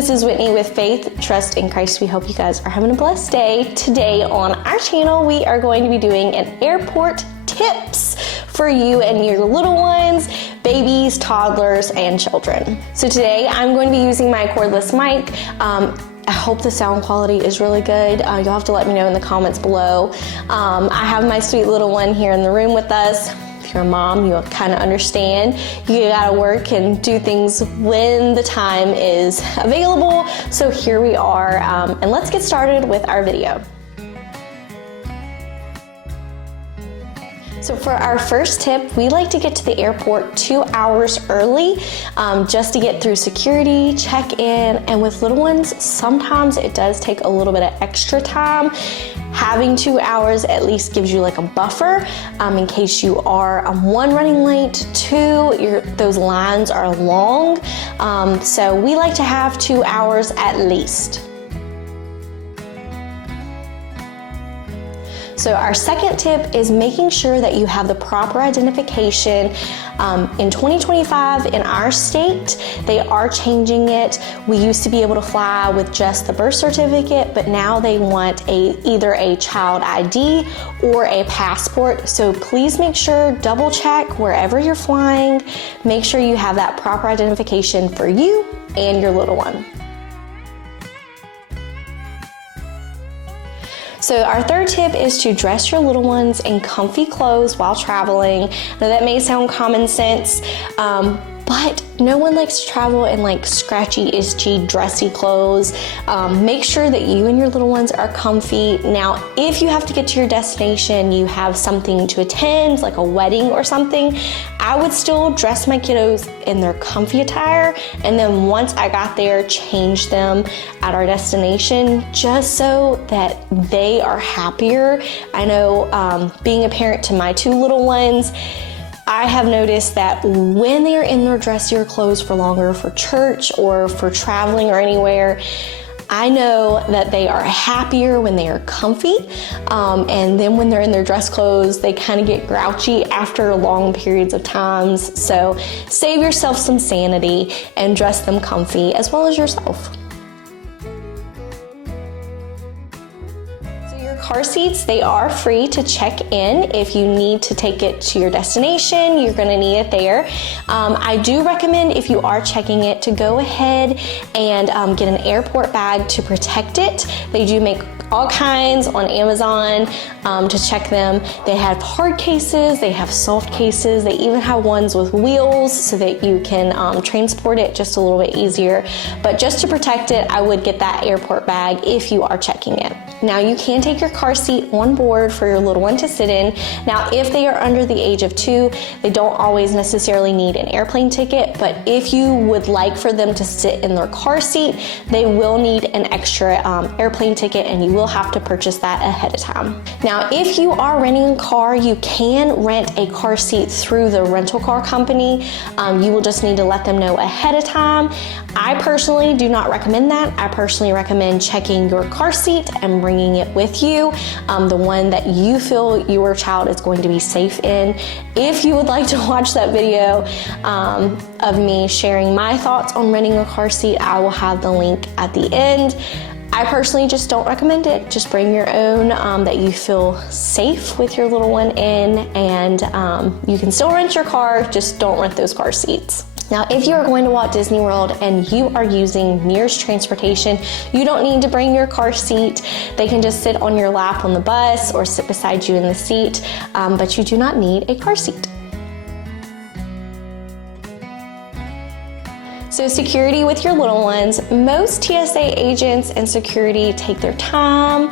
This is Whitney with Faith, Trust, and Christ. We hope you guys are having a blessed day. Today on our channel, we are going to be doing an airport tips for you and your little ones, babies, toddlers, and children. So today I'm going to be using my cordless mic. I hope the sound quality is really good. You'll have to let me know in the comments below. I have my sweet little one here in the room with us. If you're a mom, you'll kind of understand. You gotta work and do things when the time is available. So here we are, and let's get started with our video. So for our first tip, we like to get to the airport 2 hours early just to get through security, check in, and with little ones, sometimes it does take a little bit of extra time. Having 2 hours at least gives you like a buffer in case you are one, running late, two, those lines are long. So we like to have 2 hours at least. So our second tip is making sure that you have the proper identification. In 2025 in our state, they are changing it. We used to be able to fly with just the birth certificate, but now they want either a child ID or a passport. So please make sure, double check wherever you're flying. Make sure you have that proper identification for you and your little one. So our third tip is to dress your little ones in comfy clothes while traveling. Now that may sound common sense, but no one likes to travel in like scratchy, itchy, dressy clothes. Make sure that you and your little ones are comfy. Now, if you have to get to your destination, you have something to attend, like a wedding or something, I would still dress my kiddos in their comfy attire, and then once I got there, change them at our destination just so that they are happier. I know being a parent to my two little ones, I have noticed that when they're in their dressier clothes for longer for church or for traveling or anywhere, I know that they are happier when they are comfy, and then when they're in their dress clothes, they kind of get grouchy after long periods of times. So save yourself some sanity and dress them comfy as well as yourself. Car seats, they are free to check in. If you need to take it to your destination, you're going to need it there. I do recommend, if you are checking it, to go ahead and get an airport bag to protect it. They do make all kinds on Amazon to check them. They have hard cases, they have soft cases, they even have ones with wheels so that you can transport it just a little bit easier. But just to protect it, I would get that airport bag if you are checking it. Now you can take your car seat on board for your little one to sit in. Now if they are under the age of 2, they don't always necessarily need an airplane ticket, but if you would like for them to sit in their car seat, they will need an extra airplane ticket, and you will have to purchase that ahead of time. Now if you are renting a car, you can rent a car seat through the rental car company. You will just need to let them know ahead of time. I personally do not recommend that. I personally recommend checking your car seat and bringing it with you, the one that you feel your child is going to be safe in. If you would like to watch that video of me sharing my thoughts on renting a car seat, I will have the link at the end. I personally just don't recommend it. Just bring your own that you feel safe with your little one in, and you can still rent your car, just don't rent those car seats. Now, if you are going to Walt Disney World and you are using nearest transportation, you don't need to bring your car seat. They can just sit on your lap on the bus or sit beside you in the seat, but you do not need a car seat. So security with your little ones. Most TSA agents and security take their time.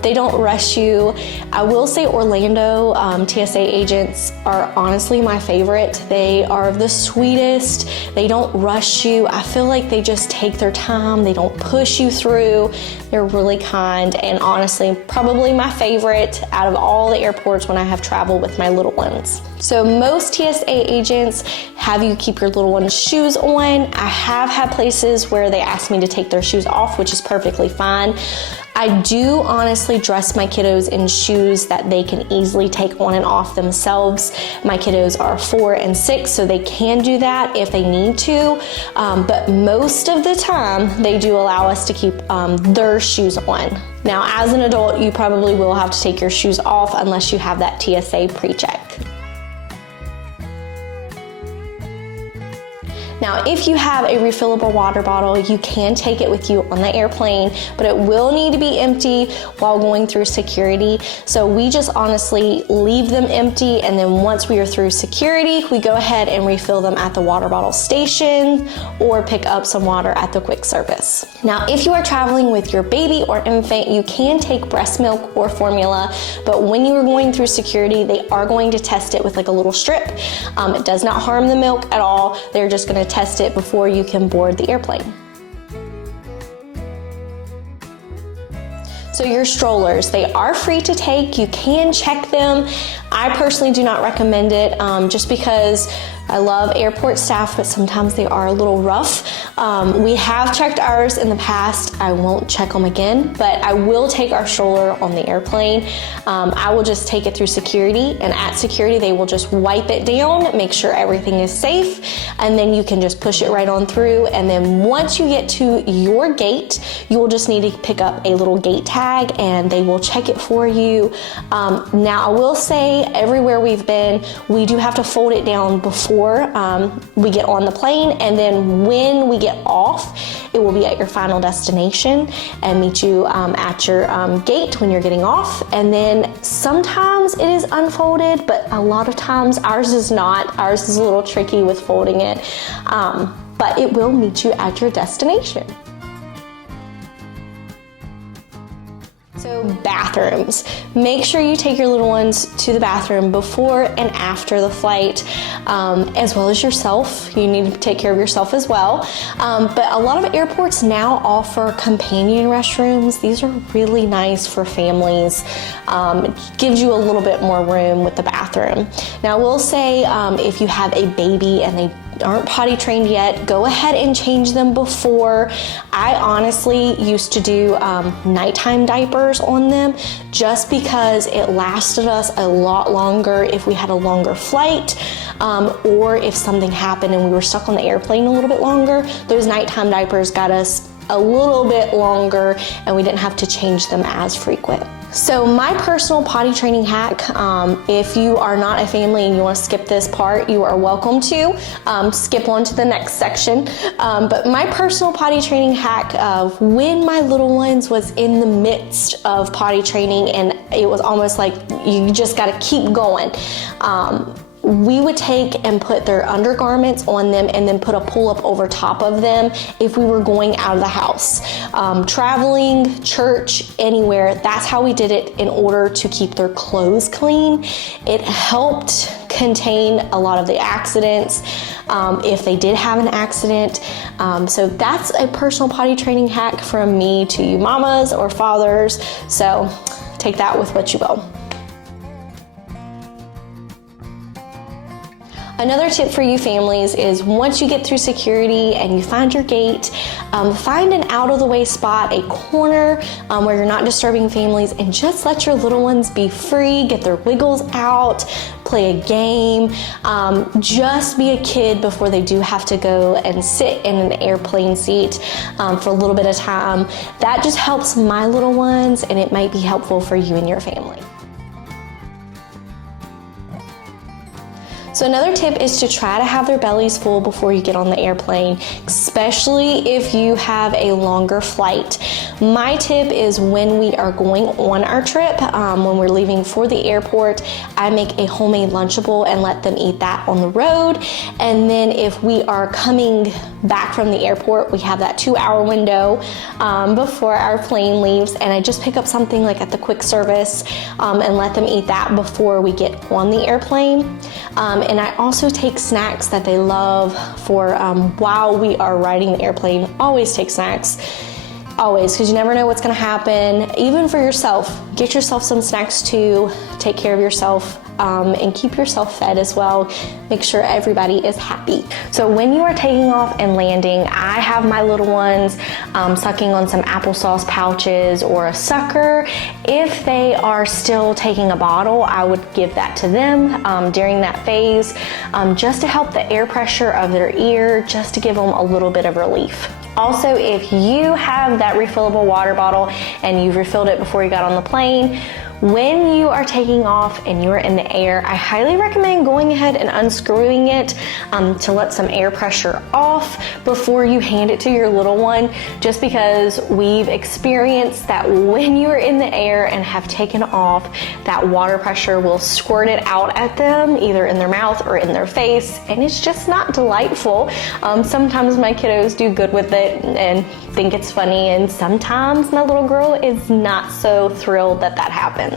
They don't rush you. I will say Orlando TSA agents are honestly my favorite. They are the sweetest. They don't rush you. I feel like they just take their time. They don't push you through. They're really kind, and honestly, probably my favorite out of all the airports when I have traveled with my little ones. So most TSA agents have you keep your little one's shoes on. I have had places where they ask me to take their shoes off, which is perfectly fine. I do honestly dress my kiddos in shoes that they can easily take on and off themselves. My kiddos are 4 and 6, so they can do that if they need to, but most of the time they do allow us to keep their shoes on. Now, as an adult, you probably will have to take your shoes off unless you have that TSA pre-check. Now, if you have a refillable water bottle, you can take it with you on the airplane, but it will need to be empty while going through security. So we just honestly leave them empty, and then once we are through security, we go ahead and refill them at the water bottle station or pick up some water at the quick service. Now, if you are traveling with your baby or infant, you can take breast milk or formula, but when you are going through security, they are going to test it with like a little strip. It does not harm the milk at all. They're just going to test it before you can board the airplane. So your strollers, they are free to take. You can check them. I personally do not recommend it just because I love airport staff, but sometimes they are a little rough. We have checked ours in the past. I won't check them again, but I will take our stroller on the airplane. I will just take it through security, and at security, they will just wipe it down, make sure everything is safe, and then you can just push it right on through. And then once you get to your gate, you will just need to pick up a little gate tag and they will check it for you. Now, I will say everywhere we've been, we do have to fold it down before we get on the plane, and then when we get off, it will be at your final destination and meet you at your gate when you're getting off. And then sometimes it is unfolded, but a lot of times ours is not. Ours is a little tricky with folding it, but it will meet you at your destination. So bathrooms. Make sure you take your little ones to the bathroom before and after the flight, as well as yourself. You need to take care of yourself as well. But a lot of airports now offer companion restrooms. These are really nice for families. It gives you a little bit more room with the bathroom. Now, I will say if you have a baby and they aren't potty trained yet, go ahead and change them before. I honestly used to do nighttime diapers on them just because it lasted us a lot longer if we had a longer flight, or if something happened and we were stuck on the airplane a little bit longer. Those nighttime diapers got us a little bit longer and we didn't have to change them as frequent. So my personal potty training hack, if you are not a family and you want to skip this part, you are welcome to skip on to the next section. But my personal potty training hack of when my little ones was in the midst of potty training and it was almost like you just got to keep going. We would take and put their undergarments on them and then put a pull-up over top of them if we were going out of the house. Traveling, church, anywhere, that's how we did it in order to keep their clothes clean. It helped contain a lot of the accidents if they did have an accident. So that's a personal potty training hack from me to you mamas or fathers. So take that with what you will. Another tip for you families is once you get through security and you find your gate, find an out-of-the-way spot, a corner where you're not disturbing families, and just let your little ones be free, get their wiggles out, play a game, just be a kid before they do have to go and sit in an airplane seat for a little bit of time. That just helps my little ones, and it might be helpful for you and your family. So another tip is to try to have their bellies full before you get on the airplane, especially if you have a longer flight. My tip is when we are going on our trip, when we're leaving for the airport, I make a homemade Lunchable and let them eat that on the road. And then if we are coming back from the airport, we have that 2-hour window before our plane leaves, and I just pick up something like at the quick service and let them eat that before we get on the airplane. And I also take snacks that they love for while we are riding the airplane. Always take snacks. Always, because you never know what's going to happen. Even for yourself, get yourself some snacks too. Take care of yourself and keep yourself fed as well. Make sure everybody is happy. So when you are taking off and landing, I have my little ones sucking on some applesauce pouches or a sucker. If they are still taking a bottle, I would give that to them during that phase, just to help the air pressure of their ear, just to give them a little bit of relief. Also, if you have that refillable water bottle and you've refilled it before you got on the plane, when you are taking off and you're in the air, I highly recommend going ahead and unscrewing it to let some air pressure off before you hand it to your little one, just because we've experienced that when you are in the air and have taken off, that water pressure will squirt it out at them, either in their mouth or in their face, and it's just not delightful. Sometimes my kiddos do good with it and think it's funny, and sometimes my little girl is not so thrilled that that happens.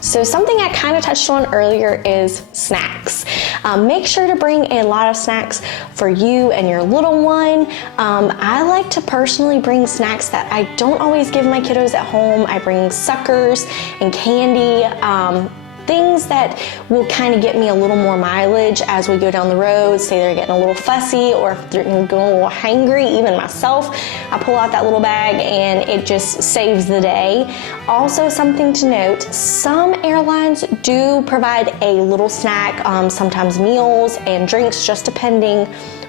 So something I kind of touched on earlier is snacks. Make sure to bring a lot of snacks for you and your little one. I like to personally bring snacks that I don't always give my kiddos at home. I bring suckers and candy, things that will kind of get me a little more mileage as we go down the road. Say they're getting a little fussy, or if they're going a little hangry, even myself, I pull out that little bag and it just saves the day. Also, something to note, some airlines do provide a little snack, sometimes meals and drinks, just depending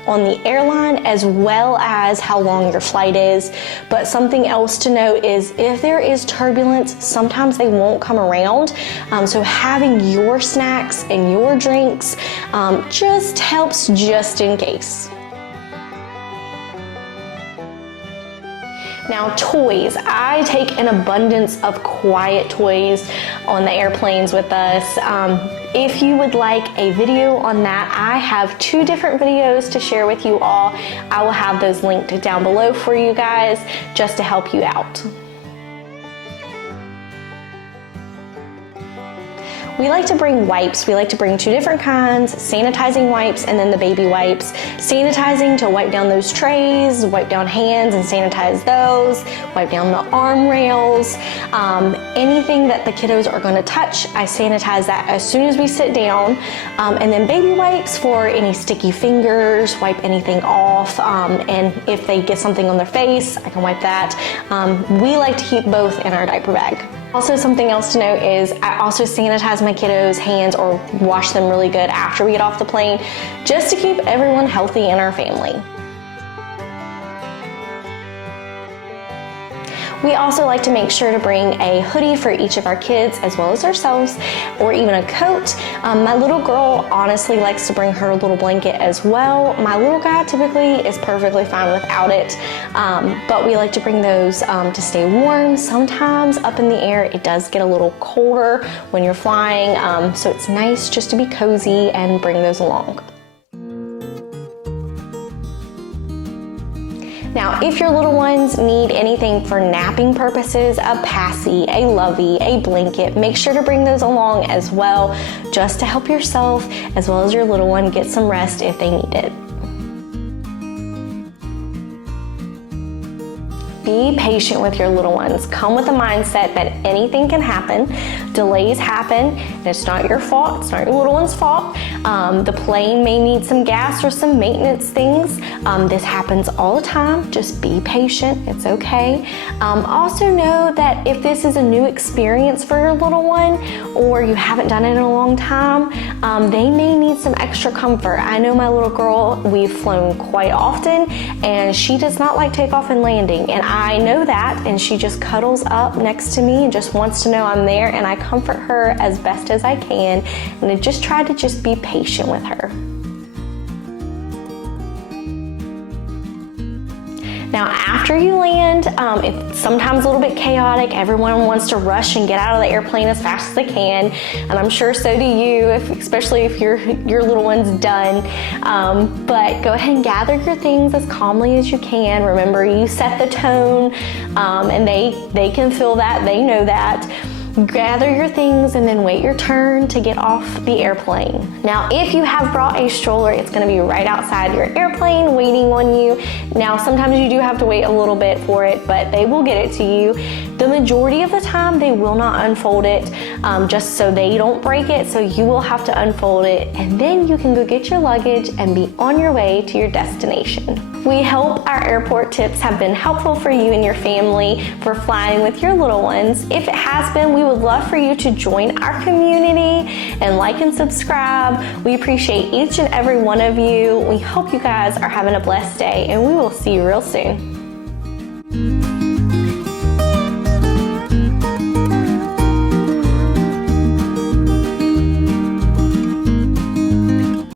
on the airline as well as how long your flight is. But something else to note is if there is turbulence, sometimes they won't come around. So having your snacks and your drinks just helps just in case. Now, toys. I take an abundance of quiet toys on the airplanes with us. If you would like a video on that, I have 2 different videos to share with you all. I will have those linked down below for you guys just to help you out. We like to bring wipes. We like to bring 2 different kinds, sanitizing wipes and then the baby wipes. Sanitizing to wipe down those trays, wipe down hands and sanitize those, wipe down the arm rails. Anything that the kiddos are going to touch, I sanitize that as soon as we sit down. And then baby wipes for any sticky fingers, wipe anything off. And if they get something on their face, I can wipe that. We like to keep both in our diaper bag. Also, something else to note is I also sanitize my kiddos' hands or wash them really good after we get off the plane, just to keep everyone healthy in our family. We also like to make sure to bring a hoodie for each of our kids as well as ourselves, or even a coat. My little girl honestly likes to bring her little blanket as well. My little guy typically is perfectly fine without it, but we like to bring those to stay warm. Sometimes up in the air it does get a little colder when you're flying, so it's nice just to be cozy and bring those along. Now, if your little ones need anything for napping purposes, a passy, a lovey, a blanket, make sure to bring those along as well, just to help yourself as well as your little one get some rest if they need it. Be patient with your little ones. Come with a mindset that anything can happen. Delays happen, and it's not your fault. It's not your little one's fault. The plane may need some gas or some maintenance things. This happens all the time. Just be patient. It's okay. Also know that if this is a new experience for your little one, or you haven't done it in a long time, they may need some extra comfort. I know my little girl, we've flown quite often, and she does not like takeoff and landing, and I know that, and she just cuddles up next to me and just wants to know I'm there, and I comfort her as best as I can, and I just try to just be patient with her. Now, after you land, it's sometimes a little bit chaotic. Everyone wants to rush and get out of the airplane as fast as they can, and I'm sure so do you, especially if your little one's done. But go ahead and gather your things as calmly as you can. Remember, you set the tone, and they can feel that, they know that. gather your things and then wait your turn to get off the airplane. Now, if you have brought a stroller, it's gonna be right outside your airplane waiting on you. Now, sometimes you do have to wait a little bit for it, but they will get it to you. The majority of the time, they will not unfold it just so they don't break it, so you will have to unfold it, and then you can go get your luggage and be on your way to your destination. We hope our airport tips have been helpful for you and your family for flying with your little ones. If it has been, we would love for you to join our community and like and subscribe. We appreciate each and every one of you. We hope you guys are having a blessed day, and we will see you real soon.